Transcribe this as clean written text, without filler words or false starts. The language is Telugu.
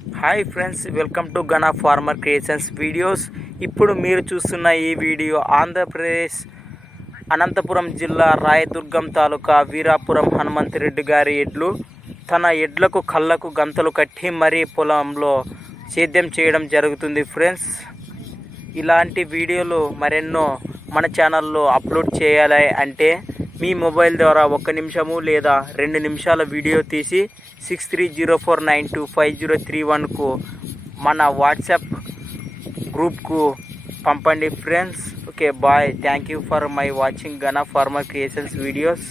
Hi friends, welcome to Gana farmer creations videos. ఇప్పుడు మీరు చూస్తున్న ఈ వీడియో ఆంధ్రప్రదేశ్ అనంతపురం జిల్లా రాయదుర్గం తాలూకా వీరాపురం హనుమంతరెడ్డి గారి ఎడ్లు తన ఎడ్లకు కళ్ళకు గంతలు కట్టి మరీ పొలంలో సేద్యం చేయడం జరుగుతుంది. ఫ్రెండ్స్, ఇలాంటి వీడియోలు మరెన్నో మన ఛానల్లో అప్లోడ్ చేయాలి అంటే మీ మొబైల్ ద్వారా 1 నిమిషము లేదా 2 నిమిషాల వీడియో తీసి 6304925031కు మన వాట్సాప్ గ్రూప్కు పంపండి friends. Okay, bye. Thank you for my watching Gana farmer creations videos.